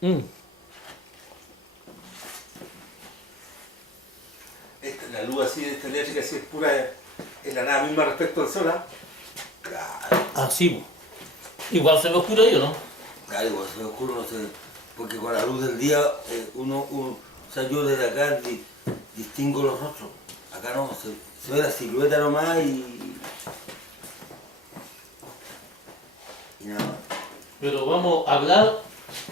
Mm. La luz así, esta eléctrica así es pura, es la nada misma respecto al sol, ¿ah? Claro, Así, po. Igual se ve oscuro ahí, ¿o no? claro, igual se ve oscuro, no sé, porque con la luz del día o sea, yo desde acá distingo los rostros. Acá no, se ve la silueta nomás y nada más. Pero vamos a hablar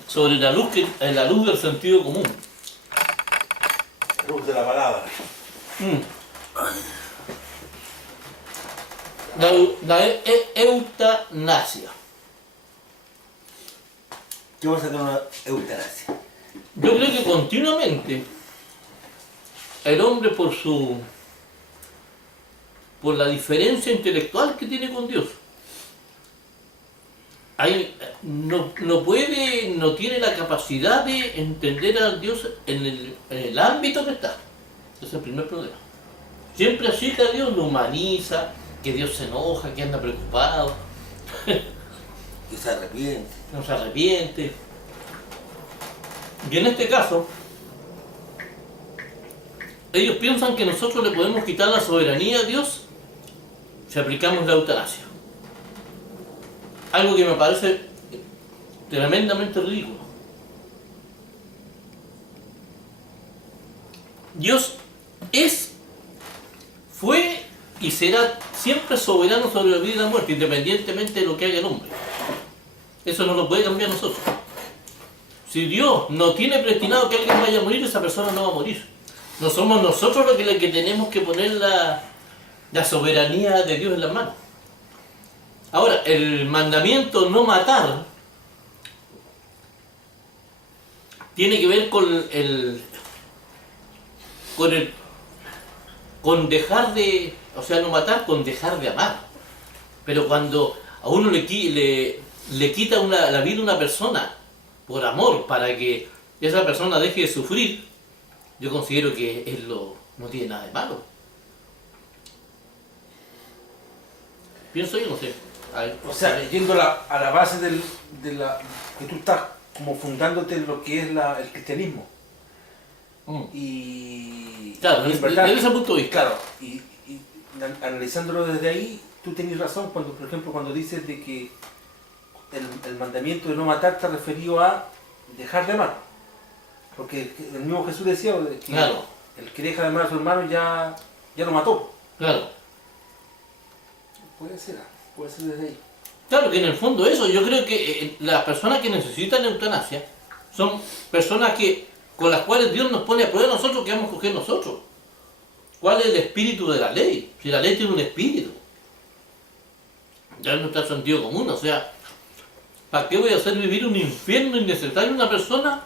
sobre la luz, la luz del sentido común. La luz de la palabra. Mm. La eutanasia. ¿Qué pasa con una eutanasia? Yo creo que continuamente el hombre por la diferencia intelectual que tiene con Dios, no tiene la capacidad de entender a Dios en el ámbito que está. Ese es el primer problema. Siempre así que a Dios lo humaniza, que Dios se enoja, que anda preocupado, Que se arrepiente. no se arrepiente. Y en este caso, ellos piensan que nosotros le podemos quitar la soberanía a Dios si aplicamos la eutanasia. Algo que me parece tremendamente ridículo. Dios fue y será siempre soberano sobre la vida y la muerte, independientemente de lo que haga el hombre. Eso no lo puede cambiar nosotros. Si Dios no tiene predestinado que alguien vaya a morir, esa persona no va a morir. No somos nosotros los que tenemos que poner la soberanía de Dios en las manos. Ahora, el mandamiento no matar tiene que ver con dejar de, o sea, no matar, con dejar de amar. Pero cuando a uno le quita la vida a una persona por amor, para que esa persona deje de sufrir, yo considero que no tiene nada de malo. Pienso yo, no sé. A ver, O sea, yendo a la base que tú estás como fundándote en lo que es el cristianismo. Y claro, y en desde verdad, ese punto de vista. claro, y analizándolo desde ahí, tú tenés razón cuando, por ejemplo, cuando dices de que el mandamiento de no matar está referido a dejar de amar. Porque el mismo Jesús decía que Claro. el que deja de amar a su hermano ya lo mató. Claro. Puede ser desde ahí. Claro que en el fondo eso, yo creo que las personas que necesitan eutanasia son personas con las cuales Dios nos pone a prueba a nosotros que vamos a coger nosotros. ¿Cuál es el espíritu de la ley? Si la ley tiene un espíritu. Ya no está el sentido común, o sea, ¿para qué voy a hacer vivir un infierno innecesario a una persona?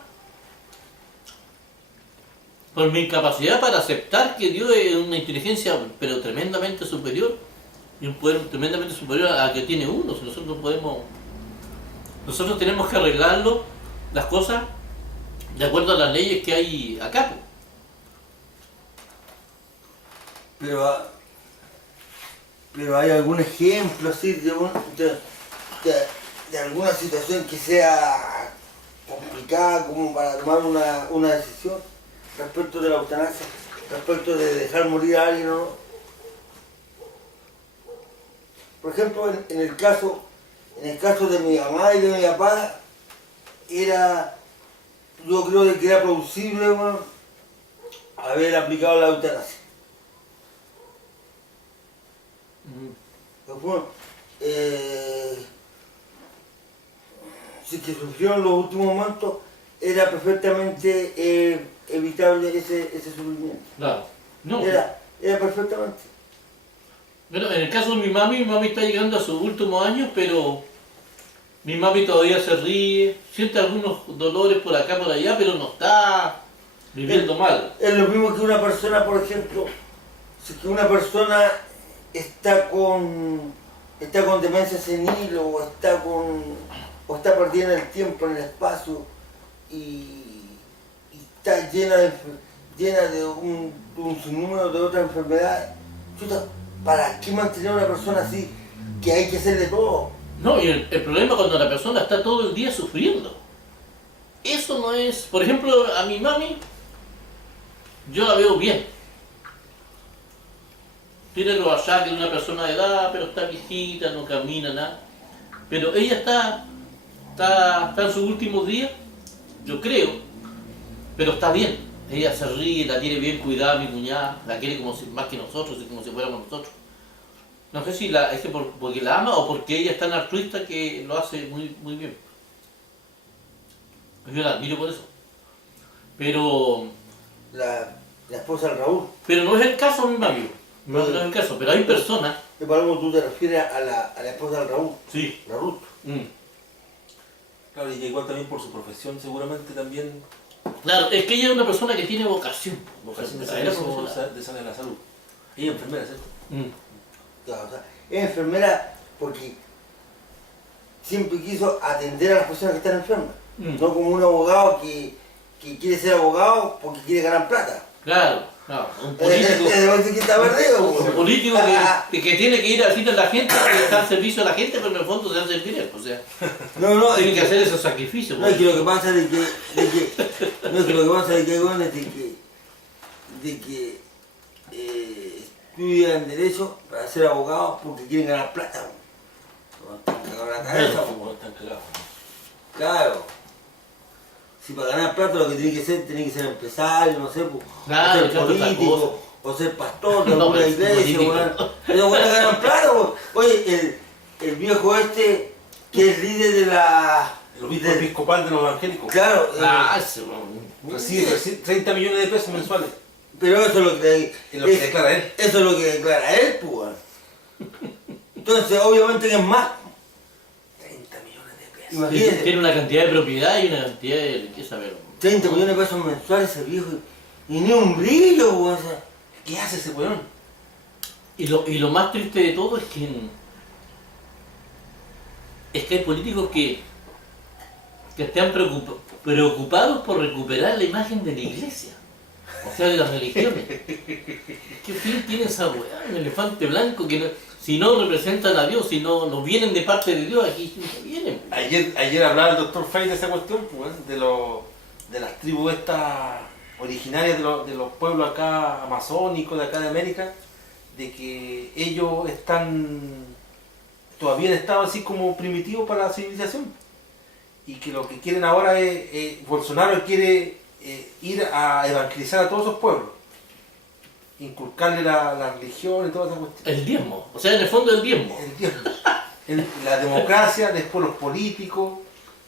Por mi incapacidad para aceptar que Dios es una inteligencia pero tremendamente superior y un poder tremendamente superior a que tiene uno. Si nosotros tenemos que arreglarlo, las cosas, de acuerdo a las leyes que hay acá. Pero hay algún ejemplo así de alguna situación que sea complicada como para tomar una decisión respecto de la eutanasia, respecto de dejar morir a alguien o no. Por ejemplo, en el caso de mi mamá y de mi papá, yo creo de que era plausible, bueno, haber aplicado la eutanasia. Pues bueno, si que sufrieron los últimos momentos, era perfectamente evitable ese sufrimiento. Claro. No. Era perfectamente. Bueno, en el caso de mi mami está llegando a sus últimos años, pero mi mami todavía se ríe, siente algunos dolores por acá, por allá, pero no está viviendo mal. Es lo mismo que una persona, por ejemplo, si que una persona está con demencia senil o está perdida en el tiempo, en el espacio y está llena de un sinnúmero de otras enfermedades. Chuta, ¿para qué mantener a una persona así que hay que hacerle todo? No, y el problema es cuando la persona está todo el día sufriendo. eso no es... Por ejemplo, a mi mami, yo la veo bien. Tiene los achaques de una persona de edad, pero está viejita, no camina, nada. Pero ella está en sus últimos días, yo creo, pero está bien. Ella se ríe, la tiene bien cuidada, mi cuñada, la quiere como más que nosotros, como si fuéramos nosotros. No sé si es que porque la ama o porque ella es tan altruista que lo hace muy, muy bien. Yo la admiro por eso. Pero La esposa del Raúl. Pero no es el caso, mi amigo. No es el caso, pero hay personas... ¿Y para algo tú te refieres a la esposa del Raúl? Sí. La Ruth. Claro, y igual también por su profesión, seguramente también Claro, es que ella es una persona que tiene vocación. vocación de Verdadera servicio profesional. de la salud. Ella es enfermera, ¿cierto? Claro, o sea, es enfermera porque siempre quiso atender a las personas que están enfermas. No como un abogado que quiere ser abogado porque quiere ganar plata. Claro, un político, que está perdido. un político que tiene que ir a decirle a la gente que está al servicio de la gente, pero en el fondo se hace el dinero. O sea, No, tiene que hacer esos sacrificios. No, es que lo que pasa es que lo que pasa es que hay jóvenes de que estudian derecho para ser abogados porque quieren ganar plata. No están cagados la cabeza. Como están cagados. Claro. Si para ganar plata lo que tiene que ser empresario, no sé, Claro, o ser echando otra político, o ser pastor de No, alguna pero iglesia, político. pero bueno, ganan plata. Oye, el viejo este que es líder de la... El obispo episcopal de los evangélicos. Claro, Recibe 30 millones de pesos mensuales. pero eso es lo que Es lo que declara él. Eso es lo que declara él, pues. Entonces, obviamente que es más. 30 millones de pesos. Imagínate, Tiene una cantidad de propiedad y una cantidad de riqueza, pero... 30 millones de pesos mensuales ese viejo. Y ni un brillo, pues. O sea, ¿Qué hace ese weón? Y lo más triste de todo es que hay políticos que están preocupados por recuperar la imagen de la iglesia, o sea, de las religiones. ¿Qué fin tiene esa weá? Un elefante blanco que si no representan a Dios, si no vienen de parte de Dios, aquí no vienen. Ayer hablaba el doctor Fay de esa cuestión, pues, de las tribus estas originarias de los pueblos acá amazónicos, de acá de América, de que ellos están todavía en estado así como primitivo para la civilización. Y que lo que quieren ahora es Bolsonaro quiere ir a evangelizar a todos esos pueblos. Inculcarle la religión y toda esa cuestión. El diezmo, o sea, en el fondo el diezmo. El tiempo. La democracia, después los políticos,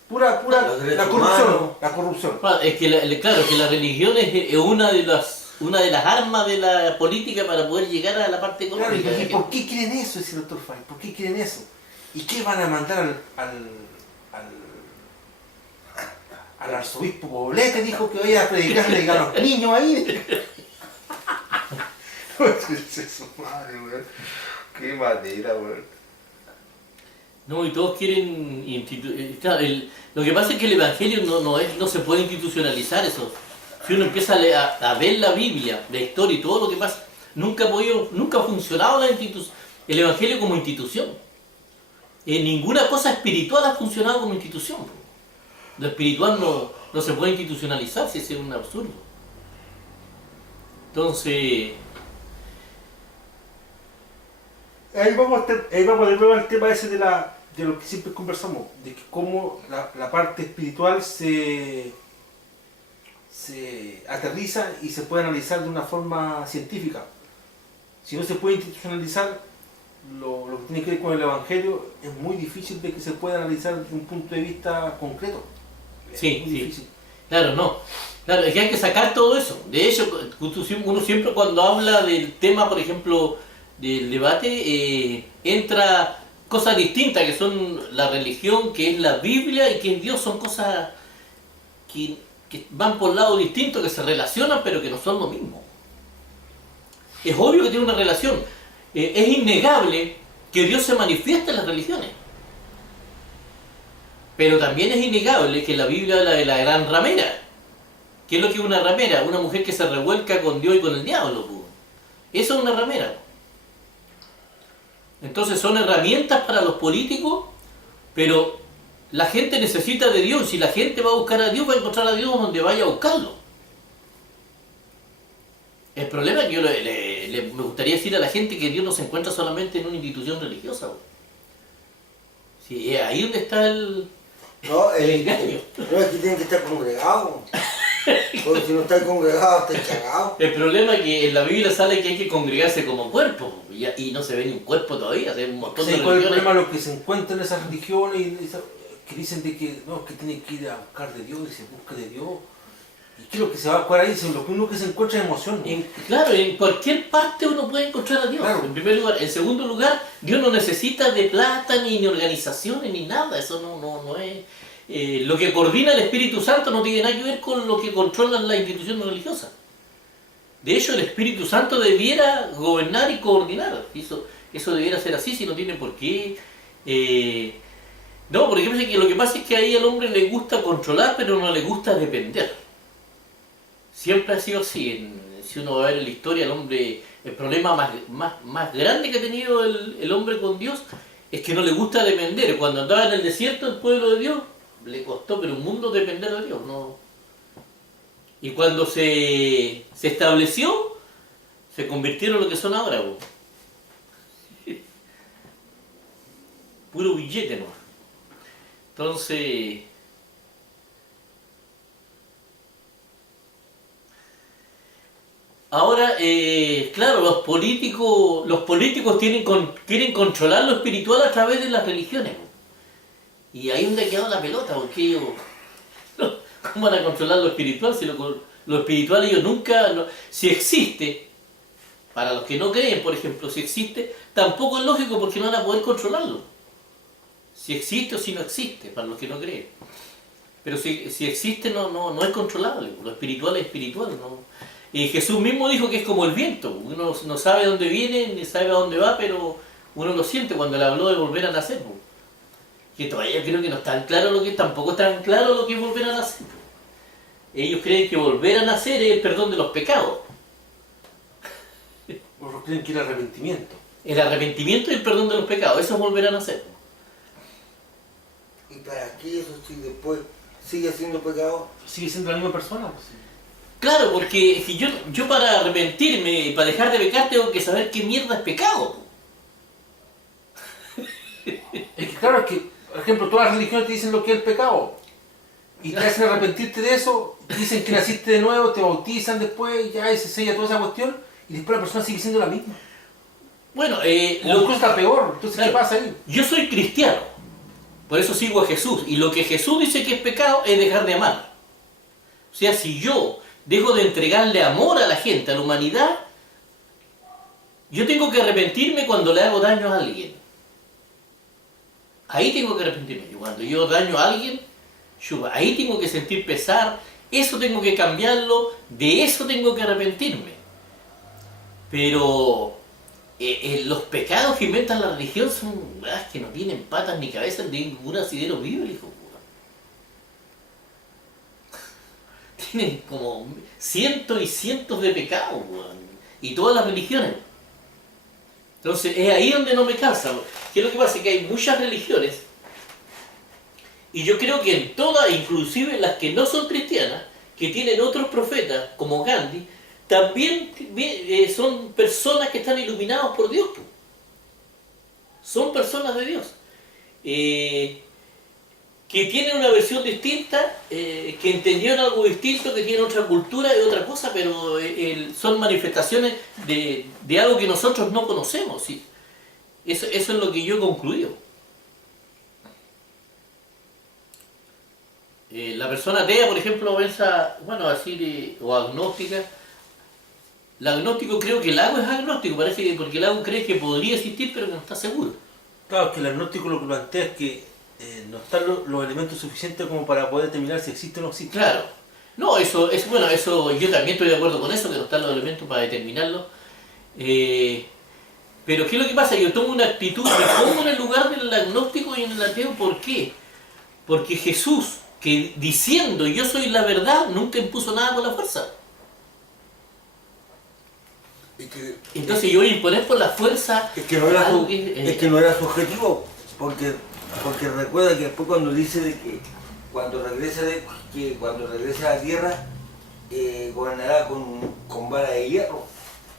pura Los derechos la corrupción, humanos. la corrupción. Claro, es que claro, que la religión es una de las armas de la política para poder llegar a la parte Claro, económica. ¿y por qué quieren eso, ese doctor Fay? ¿Por qué quieren eso? ¿Y qué van a mandar al arzobispo Poblete? Dijo que vaya a predicarle a los niños ahí. Eso, madre, weón. Qué manera, weón. No, y todos quieren claro, lo que pasa es que el evangelio no se puede institucionalizar eso. Si uno empieza a ver la Biblia, la historia y todo lo que pasa, nunca ha funcionado el evangelio como institución. Ninguna cosa espiritual ha funcionado como institución. Lo espiritual no se puede institucionalizar, si ese es un absurdo. Entonces, Ahí vamos de nuevo al tema ese de lo que siempre conversamos, de que cómo la parte espiritual se aterriza y se puede analizar de una forma científica. Si no se puede institucionalizar lo que tiene que ver con el Evangelio, es muy difícil de que se pueda analizar desde un punto de vista concreto. sí, Es muy difícil. claro, no. Claro, es que hay que sacar todo eso. De hecho, uno siempre cuando habla del tema, por ejemplo, del debate, entra cosas distintas, que son la religión, que es la Biblia, y que es Dios, son cosas que van por lados distintos, que se relacionan, pero que no son lo mismo. Es obvio que tiene una relación. Es innegable que Dios se manifiesta en las religiones. Pero también es innegable que la Biblia habla de la gran ramera. ¿Qué es lo que es una ramera? Una mujer que se revuelca con Dios y con el diablo. Pues. Eso es una ramera. Entonces son herramientas para los políticos, pero La gente necesita de Dios. Si la gente va a buscar a Dios, va a encontrar a Dios donde vaya a buscarlo. El problema es que yo me gustaría decir a la gente que Dios no se encuentra solamente en una institución religiosa. Sí, es ahí donde está el engaño. No, es que tienen que estar congregados. Porque si no están congregados, están chagados. El problema es que en la Biblia sale que hay que congregarse como cuerpo. Y no se ve ni un cuerpo todavía. Hay un montón de ¿Cuál es el religiones. problema? Lo que se encuentra en esas religiones que dicen de que no, que tienen que ir a buscar de Dios y se busca de Dios. ¿Y qué es lo que se va a buscar ahí? Lo único que se encuentra es emoción, ¿no? Claro, en cualquier parte uno puede encontrar a Dios. Claro. En primer lugar. En segundo lugar, Dios no necesita de plata, ni organizaciones, ni nada. Eso no es... lo que coordina el Espíritu Santo no tiene nada que ver con lo que controlan las instituciones religiosas. De hecho, el Espíritu Santo debiera gobernar y coordinar. Eso debiera ser así, si no tiene por qué... No, porque yo pensé que lo que pasa es que ahí al hombre le gusta controlar, pero no le gusta depender. Siempre ha sido así. Si uno va a ver en la historia, el problema más grande que ha tenido el hombre con Dios es que no le gusta depender. Cuando andaba en el desierto, el pueblo de Dios, le costó pero un mundo depender de Dios. ¿No? Y cuando se estableció, se convirtieron en lo que son ahora. ¿No? Puro billete, ¿no? Entonces... Ahora, claro, los políticos quieren controlar lo espiritual a través de las religiones. Y ahí es donde ha quedado la pelota, porque ellos, ¿cómo van a controlar lo espiritual si lo espiritual ellos nunca, si existe, para los que no creen, por ejemplo, si existe, tampoco es lógico porque no van a poder controlarlo. Si existe o si no existe, para los que no creen. Pero si existe no es controlable, lo espiritual es espiritual, ¿no? Y Jesús mismo dijo que es como el viento. Uno no sabe dónde viene, ni sabe a dónde va, pero uno lo siente cuando le habló de volver a nacer. Que todavía creo que no es tan claro tampoco es tan claro lo que es volver a nacer. Ellos creen que volver a nacer es el perdón de los pecados. Otros creen que era arrepentimiento. El arrepentimiento y el perdón de los pecados, eso es volver a nacer. ¿Y para qué eso si después sigue siendo pecado? Sigue siendo la misma persona. Pues, sí. Claro, porque si yo para arrepentirme, para dejar de pecar, tengo que saber qué mierda es pecado. Es que claro, es que, por ejemplo, todas las religiones te dicen lo que es el pecado. Y te hacen arrepentirte de eso, dicen que naciste de nuevo, te bautizan después, ya y se sella toda esa cuestión, y después la persona sigue siendo la misma. Bueno, O incluso está peor. Entonces, claro, ¿qué pasa ahí? yo soy cristiano, por eso sigo a Jesús. Y lo que Jesús dice que es pecado es dejar de amar. O sea, si yo dejo de entregarle amor a la gente, a la humanidad, yo tengo que arrepentirme cuando le hago daño a alguien. Ahí tengo que arrepentirme. Cuando yo daño a alguien, ahí tengo que sentir pesar, eso tengo que cambiarlo, de eso tengo que arrepentirme. Pero los pecados que inventan la religión son que no tienen patas ni cabezas de ningún asidero bíblico. Tienen como cientos y cientos de pecados, y todas las religiones. Entonces es ahí donde no me cansa. ¿Qué es lo que pasa? Es que hay muchas religiones, y yo creo que en todas, inclusive las que no son cristianas, que tienen otros profetas, como Gandhi, también son personas que están iluminados por Dios. Son personas de Dios. Que tienen una versión distinta, que entendieron algo distinto, que tienen otra cultura y otra cosa, pero son manifestaciones de algo que nosotros no conocemos. ¿Sí? Eso es lo que yo he concluido. La persona atea, por ejemplo, piensa, bueno, así, o agnóstica. El agnóstico, creo que el lago es agnóstico, parece que porque el lago cree que podría existir, pero que no está seguro. Claro, que el agnóstico lo que plantea es que no están los elementos suficientes como para poder determinar si existe o no existe. Claro. No, eso yo también estoy de acuerdo con eso, que no están los elementos para determinarlo. Pero ¿qué es lo que pasa? Yo tomo una actitud, me pongo en el lugar del agnóstico y en el ateo. ¿Por qué? Porque Jesús, que diciendo yo soy la verdad, nunca impuso nada por la fuerza. Es Entonces yo voy a imponer por la fuerza que no era algo es que no era su objetivo, porque Porque recuerda que después cuando dice de que cuando regrese a la tierra, gobernará con vara de hierro.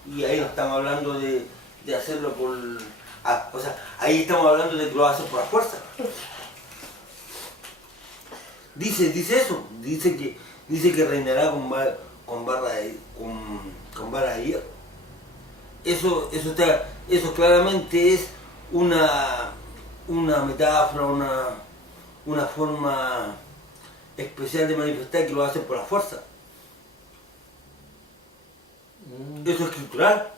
Y ahí no estamos hablando de hacerlo o sea, ahí estamos hablando de que lo hace por la fuerza. Dice eso, dice que reinará con vara de hierro. Eso claramente es una metáfora, una forma especial de manifestar que lo hace por la fuerza. Eso es escritural.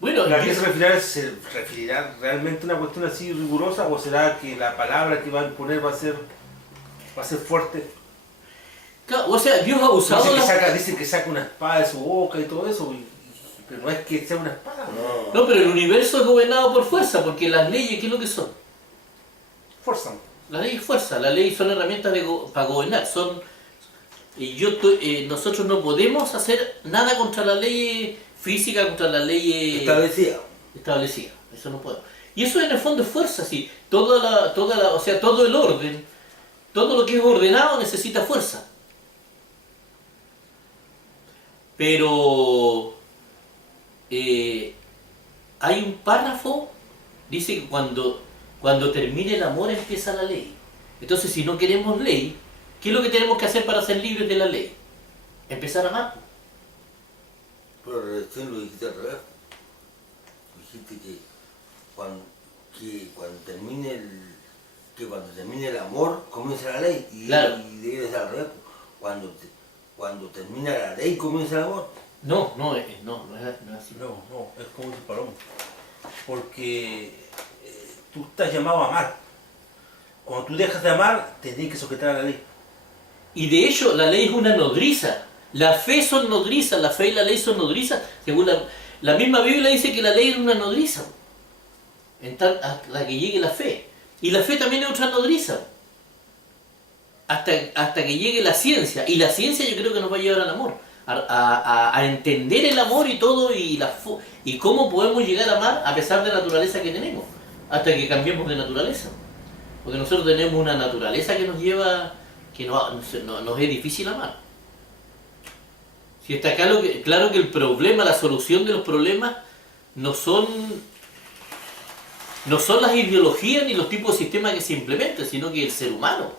Bueno, ¿A qué se referirá realmente a una cuestión así rigurosa o será que la palabra que va a imponer va a ser fuerte? claro, o sea, Dios ha usado Dice que saca una espada de su boca y todo eso, pero no es que sea una espada. No, pero el universo es gobernado por fuerza, porque las leyes, ¿qué es lo que son? Fuerza. Las leyes fuerza, las leyes son herramientas para gobernar. Nosotros no podemos hacer nada contra la ley física, contra la ley establecida. Eso no podemos. Y eso en el fondo es fuerza, sí. O sea, todo el orden, todo lo que es ordenado necesita fuerza. Pero hay un párrafo, dice que cuando termine el amor empieza la ley. Entonces, si no queremos ley, ¿qué es lo que tenemos que hacer para ser libres de la ley? Empezar a amar. Pero recién lo dijiste al revés. Dijiste que cuando termine el amor comienza la ley. Y, claro. Y debe ser al revés. Cuando termina la ley comienza el amor. No es así. No, es como dice Palomo. Porque tú estás llamado a amar. Cuando tú dejas de amar, te tienes que sujetar a la ley. Y de hecho, la ley es una nodriza. La fe son nodrizas, la fe y la ley son nodrizas. Según la misma Biblia dice que la ley es una nodriza. Hasta que llegue la fe. Y la fe también es otra nodriza. Hasta que llegue la ciencia. Y la ciencia yo creo que nos va a llevar al amor. A entender el amor y todo y cómo podemos llegar a amar a pesar de la naturaleza que tenemos. Hasta que cambiemos de naturaleza. Porque nosotros tenemos una naturaleza que nos lleva, que nos es difícil amar. Si está claro que el problema, la solución de los problemas no son las ideologías ni los tipos de sistemas que se implementan, sino que el ser humano.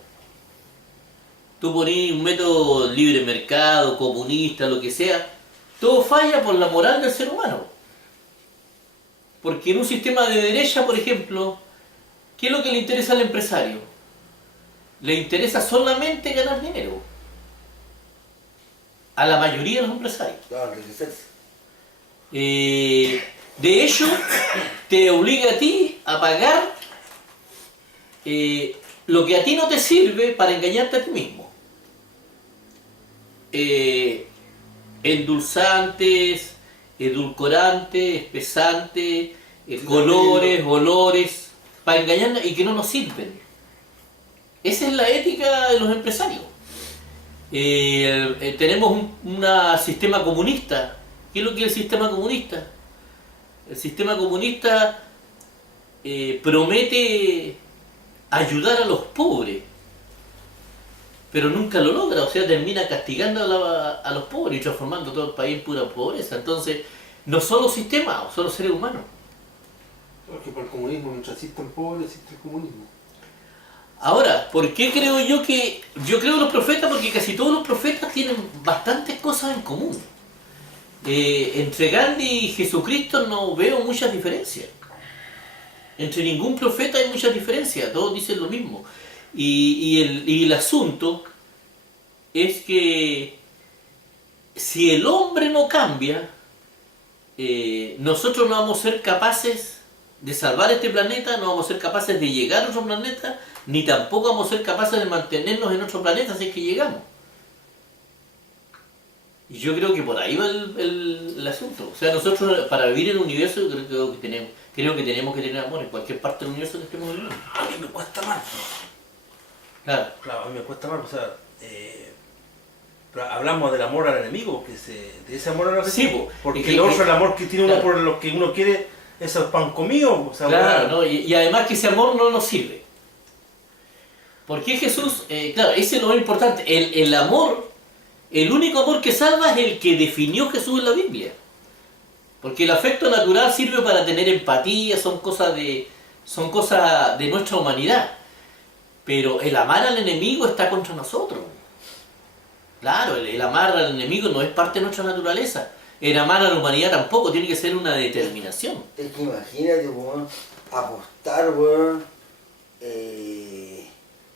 Tú ponís un método libre mercado, comunista, lo que sea, todo falla por la moral del ser humano. Porque en un sistema de derecha, por ejemplo, ¿qué es lo que le interesa al empresario? Le interesa solamente ganar dinero. A la mayoría de los empresarios. De hecho, te obliga a ti a pagar lo que a ti no te sirve para engañarte a ti mismo. Endulzantes, edulcorantes, espesantes, colores, olores, para engañarnos y que no nos sirven. Esa es la ética de los empresarios. Tenemos un sistema comunista. ¿Qué es lo que es el sistema comunista? El sistema comunista promete ayudar a los pobres, pero nunca lo logra, o sea, termina castigando a los pobres y transformando todo el país en pura pobreza. Entonces, no solo sistemas, solo seres humanos. Porque por el comunismo, mientras existan pobres, existe el comunismo. Ahora, ¿por qué creo yo que... Yo creo en los profetas porque casi todos los profetas tienen bastantes cosas en común. Entre Gandhi y Jesucristo no veo muchas diferencias. Entre ningún profeta hay muchas diferencias, todos dicen lo mismo. Y el asunto es que si el hombre no cambia, nosotros no vamos a ser capaces de salvar este planeta, no vamos a ser capaces de llegar a otro planeta, ni tampoco vamos a ser capaces de mantenernos en otro planeta si es que llegamos. Y yo creo que por ahí va el asunto. O sea, nosotros para vivir en el universo creo que tenemos que tener amor en cualquier parte del universo que estemos viviendo. A mí me cuesta más. Claro, a mí me cuesta más, o sea, pero hablamos del amor al enemigo, de ese amor al enemigo. Sí, porque el otro, el amor que tiene uno por lo que uno quiere, es el pan comido. O sea, claro, ¿no? Y además que ese amor no nos sirve. Porque Jesús, claro, ese es lo más importante. El amor, el único amor que salva es el que definió Jesús en la Biblia. Porque el afecto natural sirve para tener empatía, son cosas de nuestra humanidad. Pero el amar al enemigo está contra nosotros. Claro, el amar al enemigo no es parte de nuestra naturaleza. El amar a la humanidad tampoco, tiene que ser una determinación. Es que imagínate, weón, apostar, weón,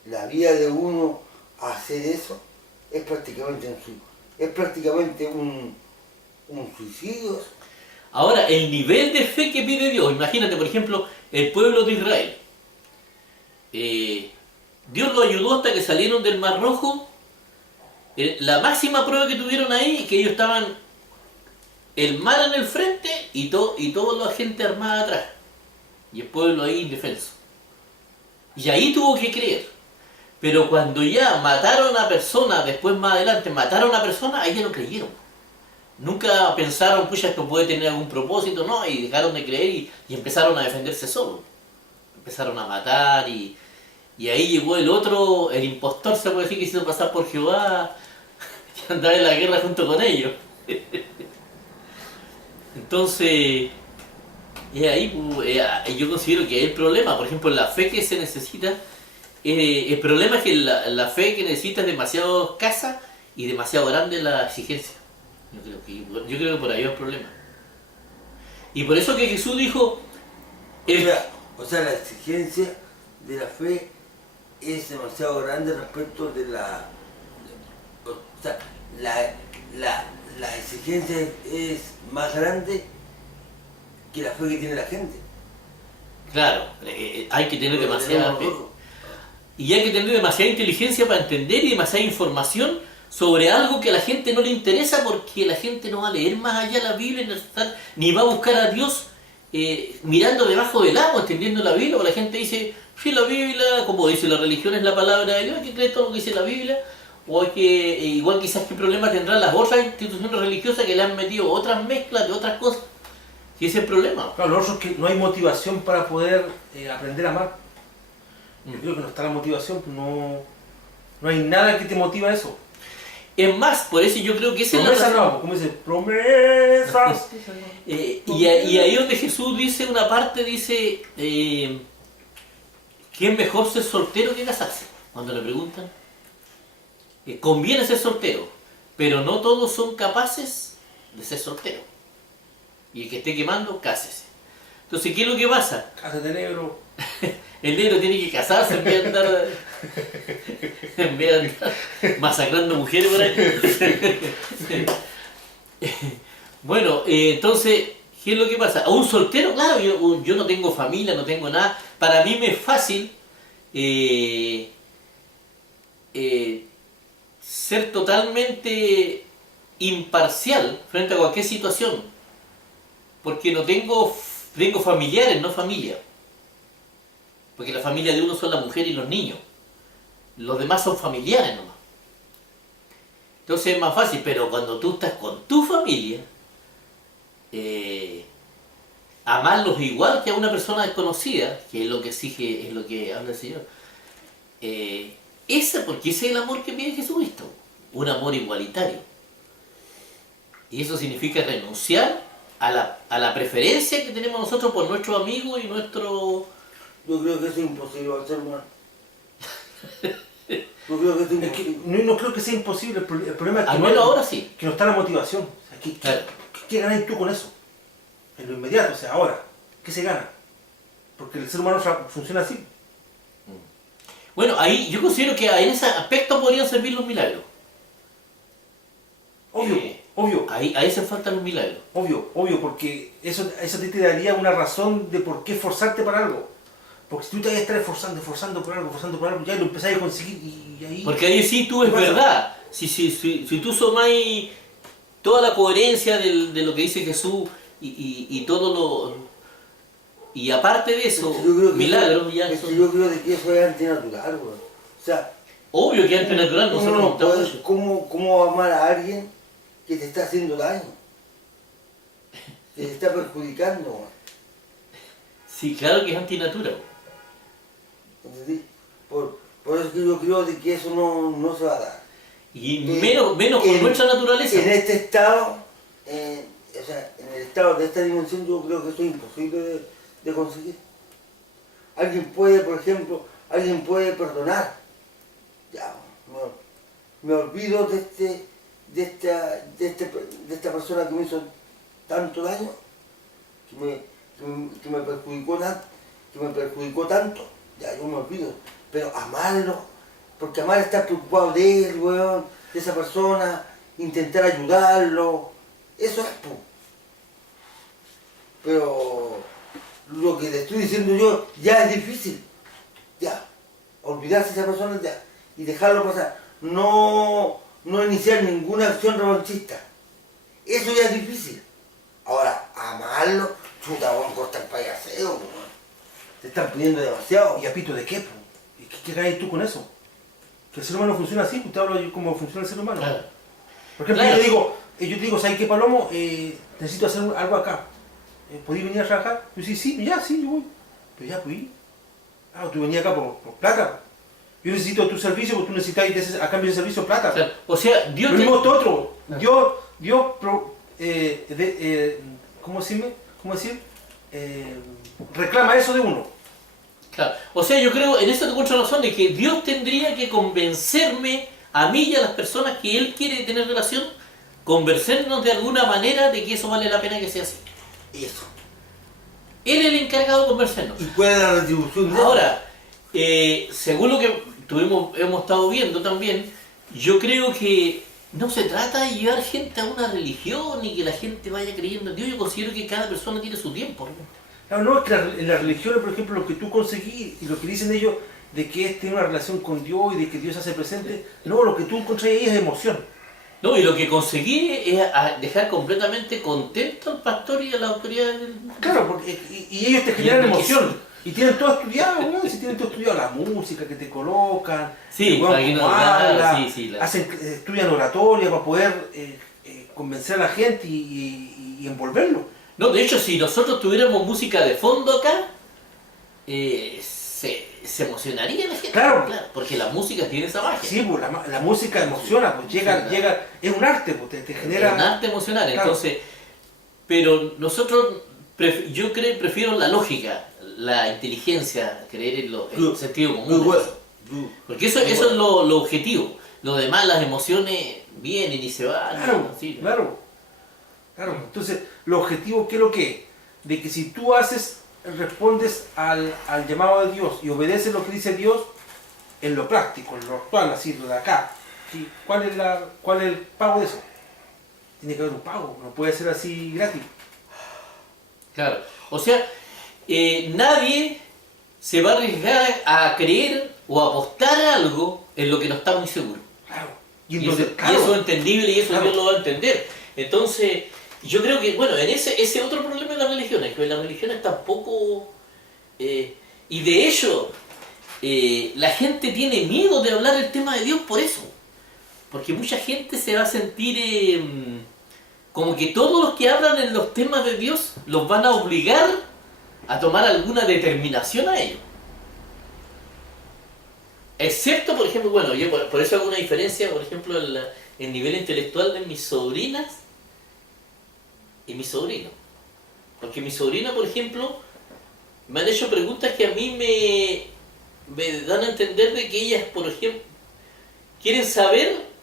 la vida de uno a hacer eso, es prácticamente un suicidio. Ahora, el nivel de fe que pide Dios, imagínate, por ejemplo, el pueblo de Israel. Dios lo ayudó hasta que salieron del Mar Rojo. La máxima prueba que tuvieron ahí es que ellos estaban el mar en el frente y toda la gente armada atrás. Y el pueblo ahí indefenso. Y ahí tuvo que creer. Pero cuando ya mataron a personas, después más adelante mataron a personas, ahí ya no creyeron. Nunca pensaron, pucha, esto puede tener algún propósito, no, y dejaron de creer y empezaron a defenderse solos. Empezaron a matar y ahí llegó el otro, el impostor se puede decir, que hizo pasar por Jehová y andaba en la guerra junto con ellos. Entonces, ahí yo considero que hay el problema, por ejemplo, la fe que se necesita, el problema es que la fe que necesita es demasiado escasa y demasiado grande la exigencia. Yo creo que por ahí va el problema. Y por eso que Jesús dijo... O sea, la exigencia de la fe es demasiado grande respecto de la... O sea, la exigencia es más grande que la fe que tiene la gente. Claro, hay que tener demasiada fe. Y hay que tener demasiada inteligencia para entender y demasiada información sobre algo que a la gente no le interesa, porque la gente no va a leer más allá la Biblia ni va a buscar a Dios mirando debajo del agua, entendiendo la Biblia. O la gente dice, sí, la Biblia, como dice la religión, es la palabra de Dios, hay que creer todo lo que dice la Biblia, o hay que, igual quizás qué problema tendrán las otras instituciones religiosas que le han metido otras mezclas de otras cosas. Y ese es el problema. Claro, lo otro es que no hay motivación para poder aprender a amar. Yo creo que no está la motivación, no hay nada que te motiva a eso. Es más, por eso yo creo que esa es la Promesas razón. no, como dice, promesas. Y ahí donde Jesús dice una parte, dice que es mejor ser soltero que casarse. Cuando le preguntan, conviene ser soltero, pero no todos son capaces de ser solteros. Y el que esté quemando, cásese. Entonces, ¿qué es lo que pasa? Cásate, negro. El negro tiene que casarse en vez de andar, masacrando mujeres por ahí. Bueno, entonces, ¿qué es lo que pasa? A un soltero, claro, yo no tengo familia, no tengo nada. Para mí me es fácil ser totalmente imparcial frente a cualquier situación. Porque no tengo familiares, no familia. Porque la familia de uno son la mujer y los niños. Los demás son familiares nomás. Entonces es más fácil, pero cuando tú estás con tu familia, amarlos igual que a una persona desconocida, que es lo que exige, es lo que habla el Señor, porque ese es el amor que pide Jesucristo, un amor igualitario. Y eso significa renunciar a la preferencia que tenemos nosotros por nuestros amigos y nuestro... Yo creo que eso es imposible hacer, hermano. Yo creo que eso es Es que imposible. no creo que sea imposible, el problema es que, Al menos ahora sí. que no está la motivación. O sea, ¿qué ganas tú con eso? En lo inmediato, o sea, ahora. ¿Qué se gana? Porque el ser humano funciona así. Bueno, ahí yo considero que en ese aspecto podrían servir los milagros. Obvio, obvio. Ahí se faltan los milagros. Obvio, porque eso te daría una razón de por qué esforzarte para algo. Porque si tú te vas a estar esforzando por algo, ya lo empezás a conseguir y ahí... Porque ahí sí tú es verdad. Si tú sumás toda la coherencia de lo que dice Jesús y todo lo... Y aparte de eso, milagros ya son... Yo creo de que eso es antinatural, güey. O sea... Obvio que es antinatural, nosotros no estamos puedes, hechos. ¿cómo amar a alguien que te está haciendo daño? Que te está perjudicando, güey. Sí, claro que es antinatural. ¿Entendí? Por eso que yo creo de que eso no se va a dar. Y menos con nuestra naturaleza. En este estado, o sea, en el estado de esta dimensión, yo creo que eso es imposible de conseguir. Alguien puede, por ejemplo, perdonar. Ya, me olvido de esta persona que me hizo tanto daño, que me perjudicó tanto. Ya, yo me olvido. Pero amarlo, porque amar es estar preocupado de él, weón, de esa persona, intentar ayudarlo, eso es, po. Pero lo que te estoy diciendo yo ya es difícil, ya, olvidarse de esa persona ya, y dejarlo pasar, no iniciar ninguna acción revanchista, eso ya es difícil. Ahora, amarlo, chuta, weón, corta el payaseo, weón, te están pidiendo demasiado. ¿Y a pito de qué, po? ¿Y qué caes tú con eso? Que el ser humano funciona así, usted habla de cómo funciona el ser humano. Claro. Por ejemplo, Claro. yo te digo, ¿sabes qué, Palomo? Necesito hacer algo acá. ¿Podéis venir a trabajar? Yo sí, yo voy. Pero ya, pues. Ah, tú venías acá por plata. Yo necesito tu servicio, porque tú necesitas a cambio de servicio plata. O sea, Dios Lo te... mismo esto otro. ¿Cómo decir? Reclama eso de uno. Claro. O sea, yo creo, en eso te encuentro razón, de que Dios tendría que convencerme a mí y a las personas que Él quiere tener relación, convencernos de alguna manera de que eso vale la pena que sea así. Eso. Él es el encargado de convencernos. ¿Y cuál es la retribución de eso? Ahora, según lo que hemos estado viendo también, yo creo que no se trata de llevar gente a una religión y que la gente vaya creyendo en Dios. Yo considero que cada persona tiene su tiempo. Claro, no, es que en las religiones, por ejemplo, lo que tú conseguís y lo que dicen ellos de que es tener una relación con Dios y de que Dios se hace presente, no, lo que tú encontrás ahí es emoción. No, y lo que conseguí es dejar completamente contento al pastor y a la autoridad del... Claro, porque, y ellos te generan Y es que emoción. Y tienen todo estudiado, ¿no? Si tienen todo estudiado, la música que te colocan, Sí, el weón para que no- cómo claro, habla, sí, estudian oratoria para poder convencer a la gente y envolverlo. No, de hecho, si nosotros tuviéramos música de fondo acá, se emocionaría la gente. Claro. Porque la música tiene esa magia. Sí, pues la música emociona, pues llega, es un arte, pues te genera... Es un arte emocional, Claro. entonces... Pero nosotros, yo prefiero la lógica, la inteligencia, creer en el sentido común. Muy bueno. Porque eso es lo objetivo. Lo demás, las emociones vienen y se van. Claro, así. claro. Entonces, lo objetivo, ¿qué es lo que es? De que si tú respondes al llamado de Dios y obedeces lo que dice Dios, en lo práctico, en lo actual, así, lo de acá, ¿sí? ¿Cuál es el pago de eso? Tiene que haber un pago, no puede ser así gratis. Claro. O sea, nadie se va a arriesgar a creer o a apostar a algo en lo que no está muy seguro. Claro. Y entonces, eso es entendible y eso Claro. Dios lo va a entender. Entonces, yo creo que, bueno, en ese otro problema de las religiones, que las religiones tampoco... y de hecho, la gente tiene miedo de hablar el tema de Dios por eso. Porque mucha gente se va a sentir como que todos los que hablan en los temas de Dios los van a obligar a tomar alguna determinación a ello. Excepto, por ejemplo, bueno, yo por eso hago una diferencia, por ejemplo, en el nivel intelectual de mis sobrinas y mis sobrinos. Porque mi sobrina, por ejemplo, me han hecho preguntas que a mí me dan a entender de que ellas, por ejemplo, quieren saber,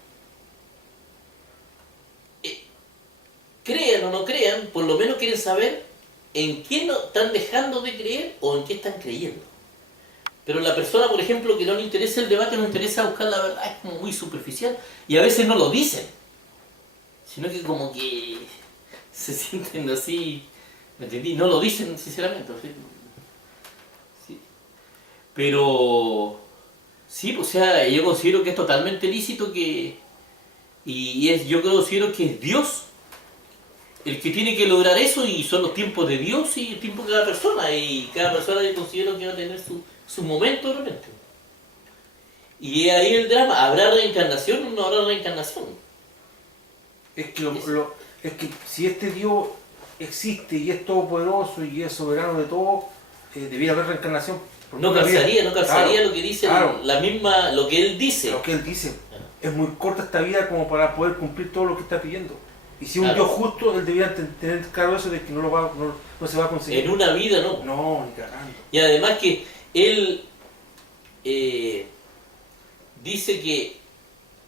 crean o no crean, por lo menos quieren saber en qué no están dejando de creer o en qué están creyendo. Pero la persona, por ejemplo, que no le interesa el debate, no le interesa buscar la verdad, es como muy superficial y a veces no lo dicen, sino que como que se sienten así, ¿me entendí? No lo dicen sinceramente, ¿sí? Sí. Pero sí, o sea, yo considero que es totalmente lícito que yo considero que es Dios el que tiene que lograr eso y son los tiempos de Dios y el tiempo de cada persona y cada persona yo considero que va a tener su momento de repente. Y ahí el drama, ¿habrá reencarnación o no habrá reencarnación? Es que si este Dios existe y es todopoderoso y es soberano de todo, debiera haber reencarnación. Porque No una vida- calzaría, no calzaría Claro, lo que dice claro. la misma, lo que él dice. Lo que él dice. Es muy corta esta vida como para poder cumplir todo lo que está pidiendo. Y si un Claro. Dios justo, él debería tener claro eso de que no se va a conseguir. En una vida no. No, ni cagando. Y además que él dice que,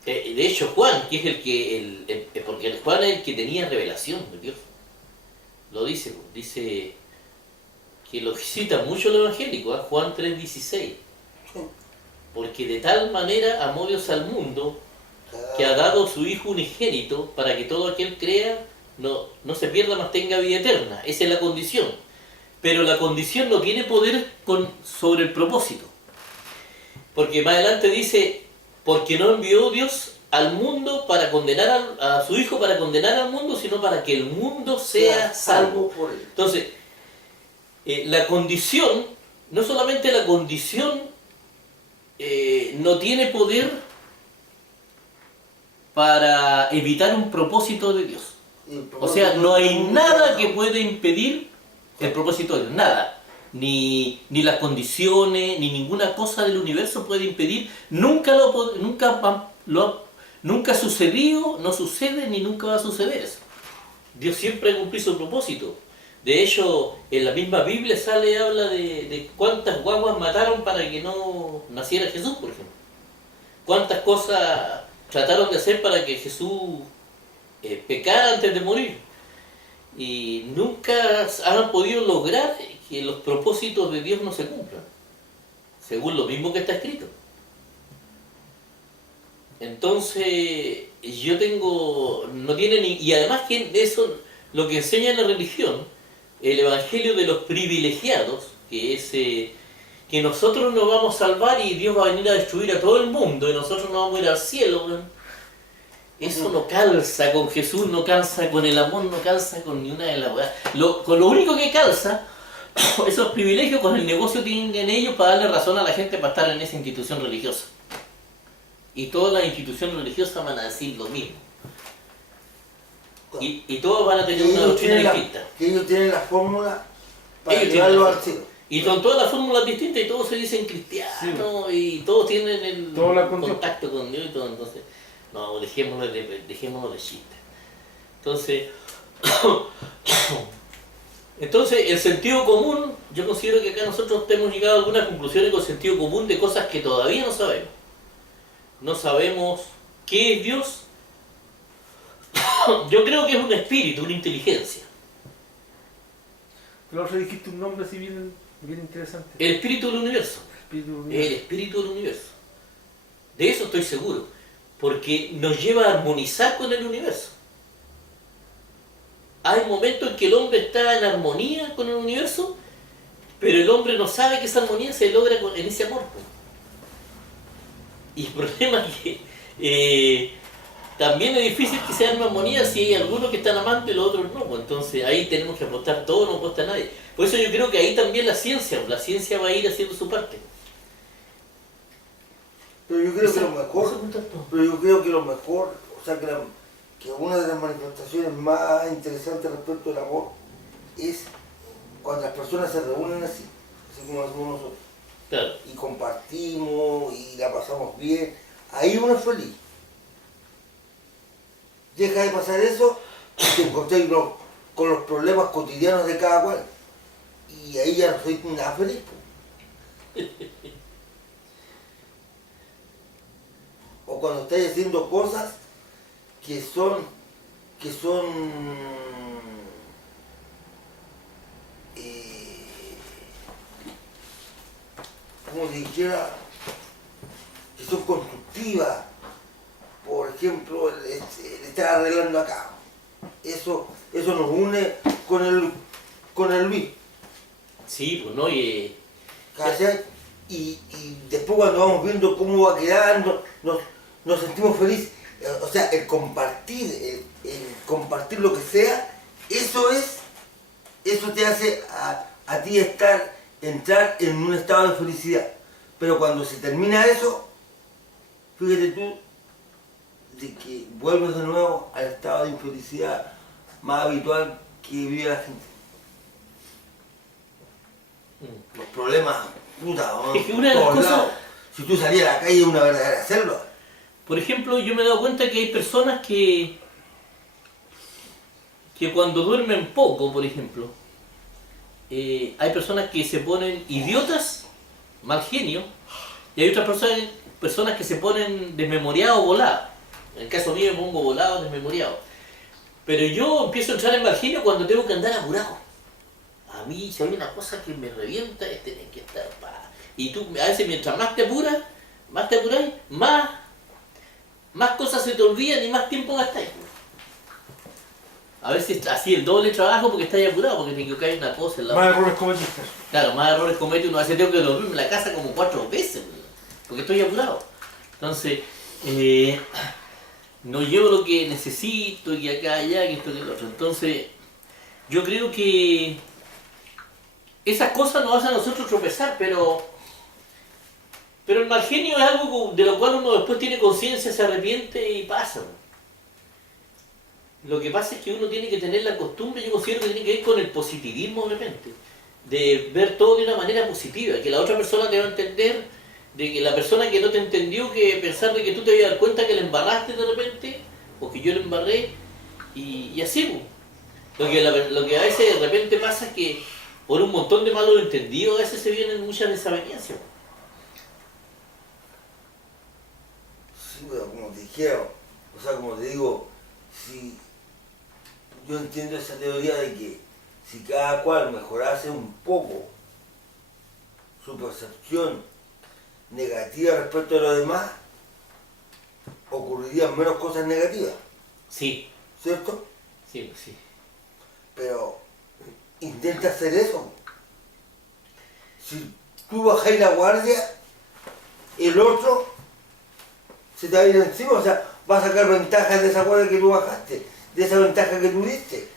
de hecho Juan, que es el que, porque el Juan es el que tenía revelación de Dios, lo dice, dice que lo cita mucho el evangélico, Juan 3:16, porque de tal manera amó Dios al mundo que ha dado su Hijo unigénito para que todo aquel crea no se pierda, mas tenga vida eterna. Esa es la condición. Pero la condición no tiene poder sobre el propósito. Porque más adelante dice, porque no envió Dios al mundo para condenar a su Hijo para condenar al mundo, sino para que el mundo sea salvo. por él. Entonces, la condición, no solamente la condición no tiene poder para evitar un propósito de Dios. O sea, no hay nada que pueda impedir el propósito de Dios, nada. Ni las condiciones, ni ninguna cosa del universo puede impedir. Nunca ha sucedido, no sucede, ni nunca va a suceder eso. Dios siempre ha cumplido su propósito. De hecho, en la misma Biblia habla de cuántas guaguas mataron para que no naciera Jesús, por ejemplo. Cuántas cosas trataron de hacer para que Jesús pecara antes de morir. Y nunca han podido lograr que los propósitos de Dios no se cumplan, según lo mismo que está escrito. Entonces, yo tengo, no tiene ni, y además que eso, lo que enseña en la religión, el evangelio de los privilegiados, que es que nosotros nos vamos a salvar y Dios va a venir a destruir a todo el mundo y nosotros nos vamos a ir al cielo, ¿no? Eso no calza con Jesús, no calza con el amor, no calza con ni una de las weas. Con lo único que calza, esos privilegios con el negocio tienen ellos para darle razón a la gente para estar en esa institución religiosa. Y todas las instituciones religiosas van a decir lo mismo. Y todos van a tener una doctrina distinta. Que ellos tienen la fórmula para Ellos llevarlo tienen- al cielo. Y con todas las fórmulas distintas y todos se dicen cristianos y todos tienen el Todo la con Dios. contacto con Dios y todo. Entonces, no, dejémonos de chiste. Entonces, el sentido común, yo considero que acá nosotros hemos llegado a algunas conclusiones con sentido común de cosas que todavía no sabemos. No sabemos qué es Dios. Yo creo que es un espíritu, una inteligencia. Pero ahora dijiste un nombre así bien interesante. El espíritu del universo. Espíritu El universal. espíritu del universo. De eso estoy seguro. Porque nos lleva a armonizar con el universo. Hay momentos en que el hombre está en armonía con el universo, pero el hombre no sabe que esa armonía se logra en ese amor. Y el problema es que también es difícil que sea una armonía si hay algunos que están amantes y los otros no. Pues entonces ahí tenemos que apostar todo, no apuesta nadie. Por eso yo creo que ahí también la ciencia va a ir haciendo su parte. Pero yo creo que lo mejor, o sea, que una de las manifestaciones más interesantes respecto al amor es cuando las personas se reúnen así como lo hacemos nosotros, Claro. y compartimos y la pasamos bien, ahí uno es feliz. Deja de pasar eso y te encontrás con los problemas cotidianos de cada cual, y ahí ya no soy nada feliz. O cuando estáis haciendo cosas que son como si dijera, que son constructivas. Por ejemplo, el estar arreglando acá. Eso nos une con el Luis. Sí, pues no, ¿Cachai? Y después cuando vamos viendo cómo va quedando, nos sentimos felices. O sea, el compartir lo que sea, eso te hace a ti entrar en un estado de felicidad. Pero cuando se termina eso, fíjate tú, de que vuelves de nuevo al estado de infelicidad más habitual que vive la gente. Los problemas, puta, ¿no? Es que una de las Todos cosas- lados. Si tú salías a la calle es una verdadera selva. Por ejemplo, yo me he dado cuenta que hay personas que cuando duermen poco, por ejemplo, hay personas que se ponen idiotas, mal genio, y hay otras personas que se ponen desmemoriados o volados. En el caso mío me pongo volado, desmemoriado. Pero yo empiezo a entrar en mal genio cuando tengo que andar apurado. A mí, si hay una cosa que me revienta, es tener que estar... Y tú, a veces, mientras más te apuras, más cosas se te olvidan y más tiempo gastáis. A veces así el doble trabajo porque estás apurado, porque te equivocáis en una cosa en la Más otra. errores cometiste. Claro, más errores comete uno. A veces tengo que dormirme en la casa como 4 veces, porque estoy apurado. Entonces, no llevo lo que necesito, y acá, allá, que esto, que lo otro. Entonces, yo creo que esas cosas nos hacen a nosotros tropezar, pero el mal genio es algo de lo cual uno después tiene conciencia, se arrepiente y pasa. Lo que pasa es que uno tiene que tener la costumbre, yo considero que tiene que ver con el positivismo de repente, de ver todo de una manera positiva, que la otra persona te va a entender, de que la persona que no te entendió, que pensar de que tú te vas a dar cuenta que le embarraste de repente, o que yo le embarré, y así. Lo que a veces de repente pasa es que por un montón de malos entendidos a veces se vienen muchas desavenencias. Sí, pero como te dijeron, o sea, como te digo, si yo entiendo esa teoría de que si cada cual mejorase un poco su percepción negativa respecto a lo demás, ocurrirían menos cosas negativas, Sí, ¿cierto? sí, sí. Pero intenta hacer eso. Si tú bajáis la guardia, el otro se te va a ir encima, o sea, va a sacar ventajas de esa guardia que tú bajaste, de esa ventaja que tú diste.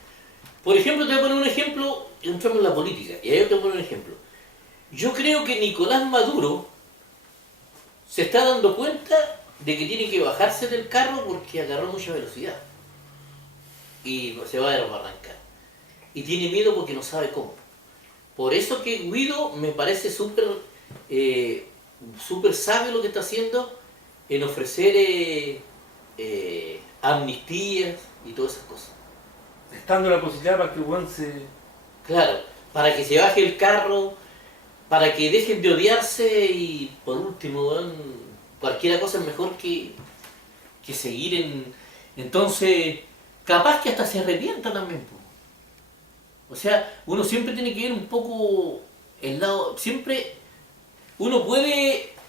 Por ejemplo, te voy a poner un ejemplo, entramos en la política, y ahí yo te voy a poner un ejemplo. Yo creo que Nicolás Maduro se está dando cuenta de que tiene que bajarse del carro porque agarró mucha velocidad y se va a desbarrancar. Y tiene miedo porque no sabe cómo. Por eso que Guido me parece súper sabio lo que está haciendo en ofrecer amnistías y todas esas cosas. Estando la posibilidad para que el weón se... Claro, para que se baje el carro, para que dejen de odiarse y por último, weón, cualquier cosa es mejor que seguir en... Entonces, capaz que hasta se arrepienta también, po. O sea, uno siempre tiene que ver un poco el lado... Siempre uno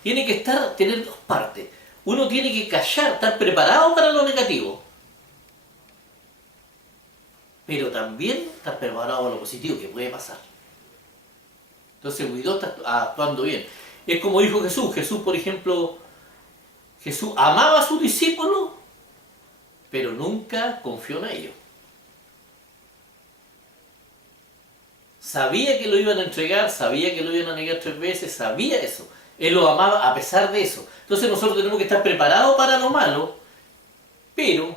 tiene que tener dos partes. Uno tiene que callar, estar preparado para lo negativo. Pero también estar preparado para lo positivo que puede pasar. Entonces Guido está actuando bien. Es como dijo Jesús. Jesús, por ejemplo, Jesús amaba a sus discípulos, pero nunca confió en ellos. Sabía que lo iban a entregar, sabía que lo iban a negar 3 veces, sabía eso. Él lo amaba a pesar de eso. Entonces nosotros tenemos que estar preparados para lo malo, pero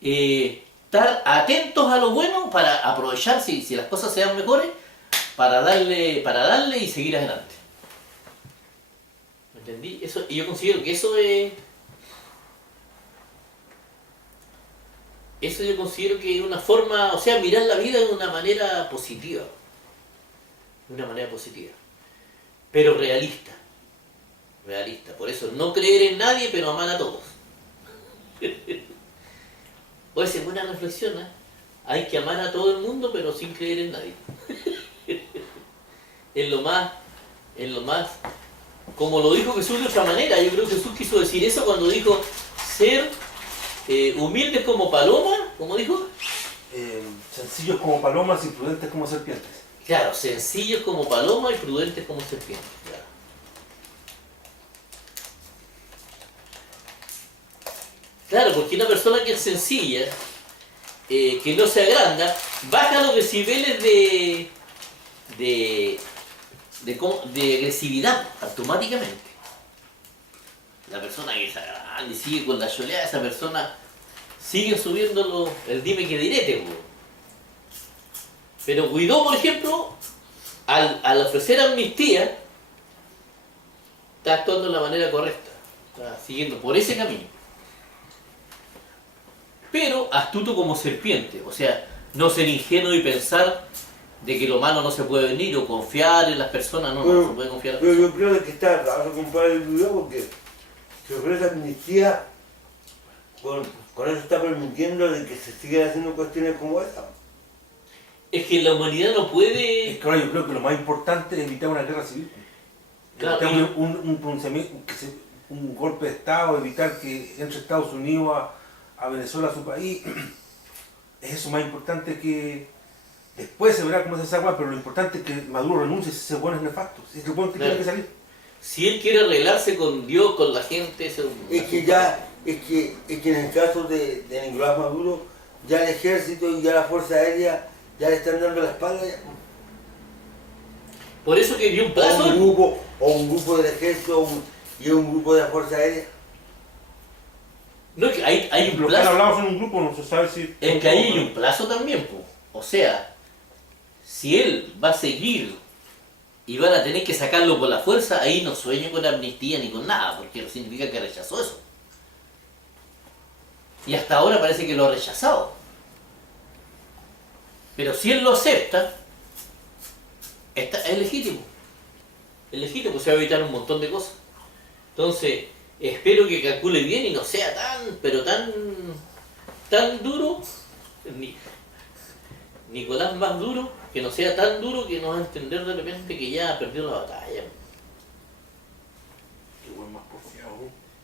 estar atentos a lo bueno para aprovechar si las cosas sean mejores, para darle y seguir adelante. ¿Me entendí? Eso, y yo considero que eso yo considero que es una forma, o sea, mirar la vida de una manera positiva. De una manera positiva. Pero realista. Realista. Por eso, no creer en nadie, pero amar a todos. Puede ser buena reflexión, ¿eh? Hay que amar a todo el mundo, pero sin creer en nadie. Es lo más, como lo dijo Jesús de otra manera. Yo creo que Jesús quiso decir eso cuando dijo ser humildes como paloma, ¿cómo dijo? Sencillos como palomas y prudentes como serpientes. Claro, sencillos como paloma y prudentes como serpientes. Claro. Claro, porque una persona que es sencilla, que no se agranda, baja los decibeles de agresividad automáticamente. La persona que se agranda y sigue con la choleada, esa persona sigue subiendo el dime que direte. Pero Guidó, por ejemplo, al ofrecer amnistía, está actuando de la manera correcta, está siguiendo por ese camino. Pero astuto como serpiente, o sea, no ser ingenuo y pensar de que lo malo no se puede venir o confiar en las personas, no se puede confiar en las Pero personas. yo creo que está raro comprar el video porque se ofrece amnistía, con eso está permitiendo de que se sigan haciendo cuestiones como esa. Es que la humanidad no Es puede... que ahora yo creo que lo más importante es evitar una guerra civil. Claro, Evitar un pronunciamiento, un golpe de Estado, evitar que entre Estados Unidos a Venezuela, a su país. Es eso más importante que... Después se verá cómo se hace esa agua, pero lo importante es que Maduro renuncie si ese bueno es nefasto. Si ese bueno que Claro. tiene que salir. Si él quiere arreglarse con Dios, con la gente... eso Es que en el caso de Nicolás Maduro, ya el ejército y ya la fuerza aérea ya le están dando la espalda. Ya. Por eso que dio un plazo... O un grupo del ejército y un grupo de la fuerza aérea. No, es que hay un Los que han plazo... hablado son un grupo, no se sabe si... Es que ahí hay un plazo también, po. O sea, si él va a seguir y van a tener que sacarlo por la fuerza, ahí no sueño con amnistía ni con nada, porque significa que rechazó eso. Y hasta ahora parece que lo ha rechazado. Pero si él lo acepta, es legítimo. Es legítimo, se va a evitar un montón de cosas. Entonces, espero que calcule bien y no sea tan duro, Nicolás más duro, que no sea tan duro que no va a entender de repente que ya perdió la batalla. Igual más porfiado.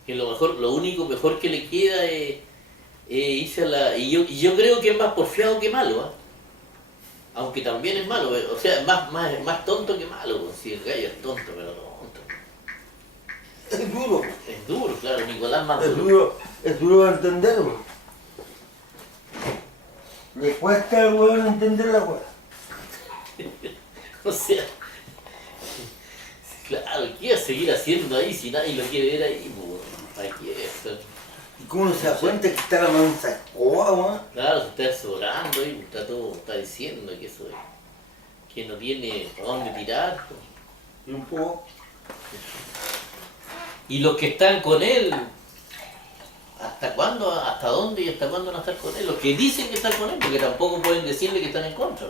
Que lo único mejor que le queda es irse a la... Y yo creo que es más porfiado que malo, ¿eh? Aunque también es malo, o sea, es más tonto que malo, pues. Si el gallo es tonto, pero tonto. Es duro. Es duro, claro, Nicolás más Es duro. duro, es duro de entenderlo. Le cuesta al huevón entender la hueá. O sea, claro, ¿qué iba a seguir haciendo ahí si nadie lo quiere ver ahí? Pues, ¿para qué? ¿Y cómo no se da cuenta que está la mansa escoba, weón? Claro, se está exorando ahí, está diciendo que eso que no tiene a dónde tirar. Pues. Y un poco. Y los que están con él, ¿hasta cuándo? ¿Hasta dónde y hasta cuándo van a estar con él? Los que dicen que están con él, porque tampoco pueden decirle que están en contra.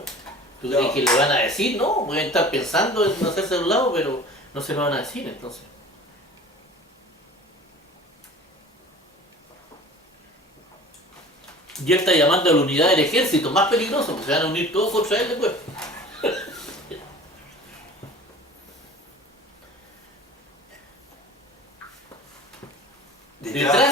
¿Tú No. crees que le van a decir? No, pueden estar pensando en hacerse de un lado, pero no se lo van a decir entonces. Y él está llamando a la unidad del ejército, más peligroso, porque se van a unir todos contra él después. Detrás